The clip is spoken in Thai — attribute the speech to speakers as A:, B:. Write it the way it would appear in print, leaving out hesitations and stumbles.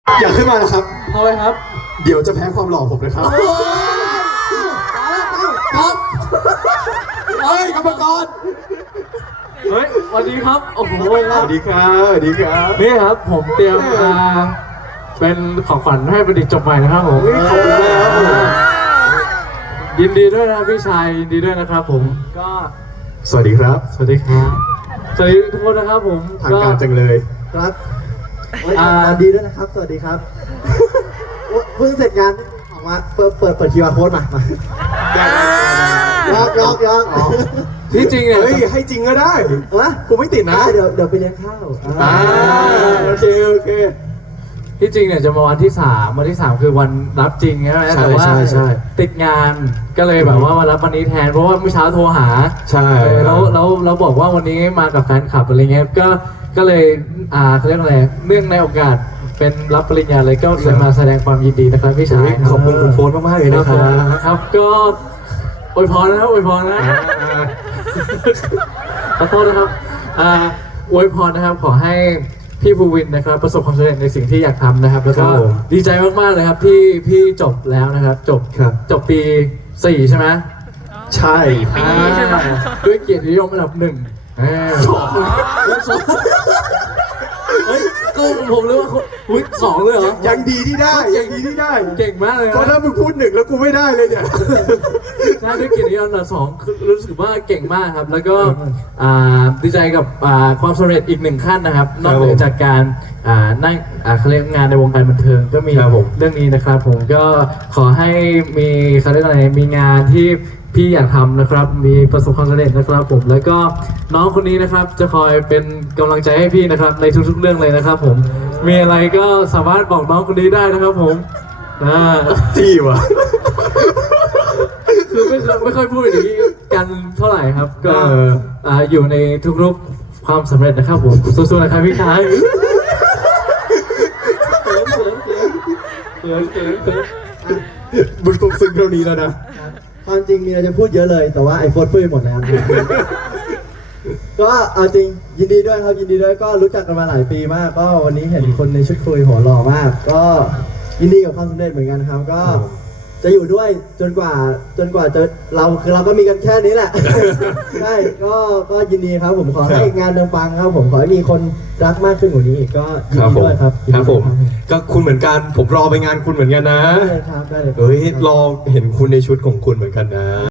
A: อย่าขึ้นมานะครับ
B: ทำไมครับ
A: เดี๋ยวจะแพ้ความหล่อผมนะครับครับเฮ้ยกรรมกร
B: เฮ้ยสวัสดีครับ โอ้โห
A: สวัสดีครับสวัสดีครับ
B: นี่ครับผมเตรียมมาเป็นของขวัญให้บัณฑิตจบใหม่นะครับผม
A: ขอบคุณมากครับผม
B: ยินดีด้วยนะครับพี่ชายยินดีด้วยนะครับผมก็
A: สวัสดีครับ
B: สวัสดีครับสวัสดีทุกคนนะครับผม
A: ทางการจังเลย
C: ครับดีด้วยนะครับ สวัสดีครับ เพิ่งเสร็จงานออกมาเปิดคิวอาร์โค้ดมายอก
B: ที่จริงเนี่ย
A: เฮ้ยให้จริงก็ได้
C: วะ
A: กูไม่ติดนะ
C: เดี๋ยวไปเลี้ยงข้าว
A: โอเคโอเค
B: ที่จริงเนี่ยจะมาวันที่3คือวันรับจริงใช่ไหม
A: ใช่
B: แต่ว่า
A: ใช่
B: ติดงานก็เลยแบบว่ามารับวันนี้แทนเพราะว่าเมื่อเช้าโทรหา
A: ใช่
B: แล้วบอกว่าวันนี้มากับแฟนคลับอะไรเงี้ยก็เลยเขาเรียกอะไรเนื่องในโอกาสเป็นรับปริญญาเลยก็เลยมาแสดงความยินดีนะครับพี่ชาย
A: ขอบคุณคุณโฟนมากๆเลยนะครับ
B: ครับก็อวยพรนะครับอวยพรนะขอโทษนะครับอวยพรนะครับขอให้พี่ภูวินนะครับประสบความสำเร็จในสิ่งที่อยากทำนะครับแล้วก็ดีใจมากๆเลยครับที่พี่จบแล้วนะครับจบปี 4ใช่ไหม
A: ใช่
B: ด้วยเกียรตินิยมอันดับ 1เฮ้ยก็ผมเลยว่า2เลยเหรอ
A: ยังดีที่ได้ยังดีที่ได้
B: เก่งมากเลย
A: เพราะถ้ามึงพูด1แล้วกูไม่ได้เลยเนี่ย
B: ใช่ด้วยเกียรตินิยมอันดับ 2คือรู้สึกว่าเก่งมากครับ แล้วก็ดีใจกับความสำเร็จอีก1ขั้นนะครับนอกเหนือจากการนั่งเขาเรียกงานในวงการบันเทิงก็มีเรื่องนี้นะครับผมก็ขอให้มีเขาเรียกอะไรมีงานที่พี่อยากทำนะครับมีประสบความสำเร็จนะครับผมแล้วก็น้องคนนี้นะครับจะคอยเป็นกำลังใจให้พี่นะครับในทุกๆเรื่องเลยนะครับผมมีอะไรก็สามารถบอกน้องคนนี้ได้นะครับผม
A: จี้วะ
B: คือไม่ค่อยพูดอย่างนี้กันเท่าไหร่ครับก็อยู่ในทุกรูปความสำเร็จนะครับผมสู้ๆนะครับพี่ชาย
A: มึงตกซึ้งเท่านี้แล้วนะ
C: ความจริงมีอะไรจะพูดเยอะเลย แต่ว่าไอโฟนพูดไปหมดแล้ว ก็เอาจริงยินดีด้วยครับยินดีด้วยก็รู้จักกันมาหลายปีมาก ก็วันนี้เห็นคนในชุดคุยหัวหล่อมาก ก็ยินดีกับความสำเร็จเหมือนกันครับ ก็จะอยู่ด้วยจนกว่าจะเราก็มีกันแค่นี้แหละ ใช่ก็ยินดีครับผมขอให้งานปังๆครับผมขอให้มีคนรักมากขึ้นกว่านี้อีกก็ยินดีด้วยครับ
A: ครับผมก็คุณเหมือนกันผมรอไปงานคุณเหมือนกันนะ
C: ได้เลยครับได้เลย
A: เฮ้ยรอเห็นคุณในชุดของคุณเหมือนกันนะ